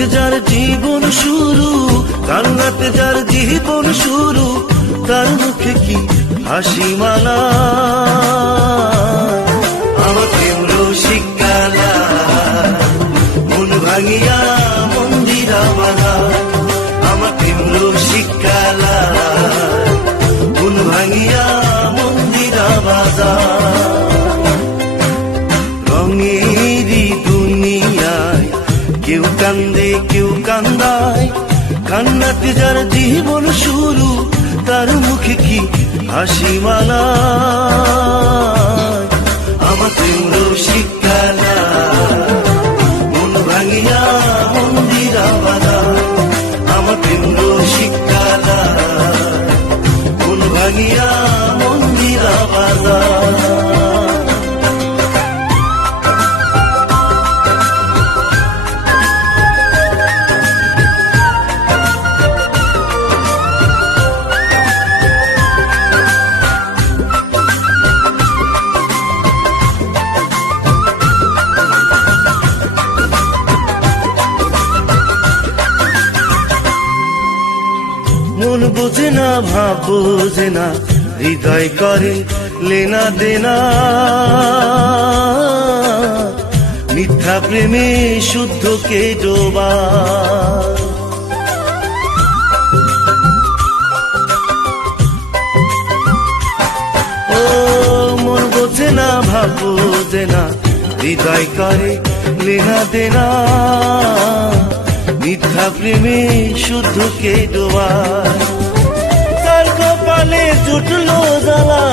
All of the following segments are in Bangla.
কান্নাতে যার জীবন শুরু, কান্নাতে যার জীবন শুরু, তার মুখে কি হাসি মানা। আমার প্রেম রসিক কালা, মন ভাঙিয়া মন্দিরা বাধা। আমার প্রেম রসিক কালা, মন ভাঙিয়া মন্দিরা বাধা। রঙেরই দুনিয়ায় কেউ কান্দে কেউ কান্দায়, কান্নাতে যার জীবন শুরু, তার মুখে কি হাসি মানা। আমার প্রেম রসিক কালা, মন ভাঙিয়া মন্দিরা বাধা। আমার প্রেম রসিক কালা, মন ভাঙিয়া মন্দিরা বাধা। মন বোঝে না ভাব বোঝে না, হৃদয় করে লেনা দেনা। মিথ্যা প্রেমে শুদ্ধকে ডোবা। ও মন বোঝে না ভাব বোঝে না, হৃদয় করে লেনা দেনা। মিথ্যা প্রেমে শুদ্ধকে ডোবা। তার কপালে জুটলো জ্বালা,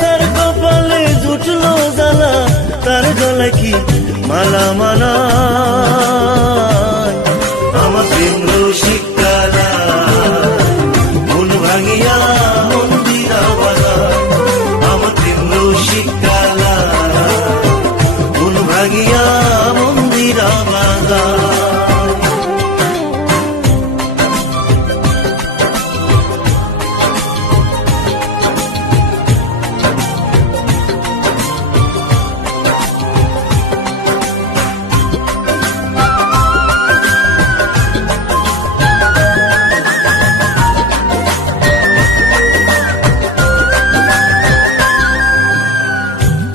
তার কপালে জুটলো জ্বালা, তার গলায় কি মালা মানা। আমার প্রেম রসিক কালা, মন ভাঙিয়া মন্দিরা বাধা। আমার প্রেম রসিক কালা, মন ভাঙিয়া মন্দিরা বাধা।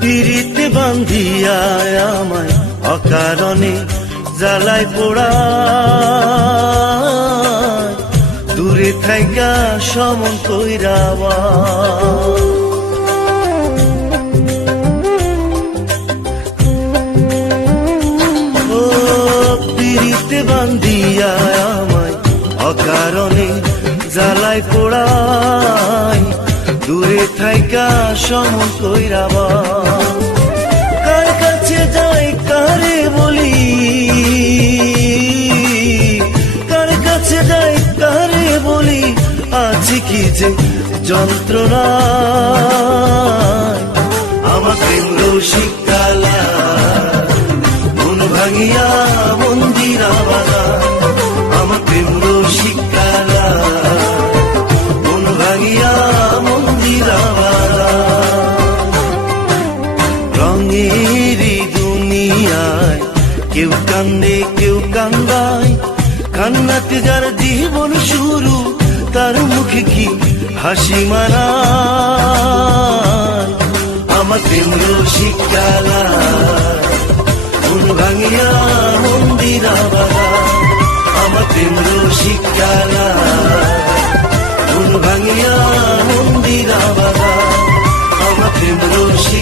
পিরিতে বান্ধিয়া আমায় অকারণে জ্বালায় পোড়া। দূরে থাইকা সমন কইরাবা। ও পিরিতে বান্ধিয়া আমায় অকারণে জ্বালায় পোড়ায়। দূরে থাইকা সমন কইরাবা। কার কাছে যাই কারে বলি, কার কাছে যাই কারে বলি, আছে কি যে যন্ত্রণা। আমার প্রেম রসিক কালা, মন ভাঙিয়া মন্দিরা বাধা। আমার প্রেম রসিক কালা, মন ভাঙিয়া মন্দিরা বাধা। রঙেরই দুনিয়ায় কেউ কান্দে কেউ কান্দায়, কান্নাতে যার জীবন শুরু, তার মুখে কি হাসি মানা। আমার প্রেম রসিক কালা, মন ভাঙিয়া মন্দিরা বাধা। আমার প্রেম রসিক কালা, মন ভাঙিয়া মন্দিরা বাধা। আমার প্রেম রসিক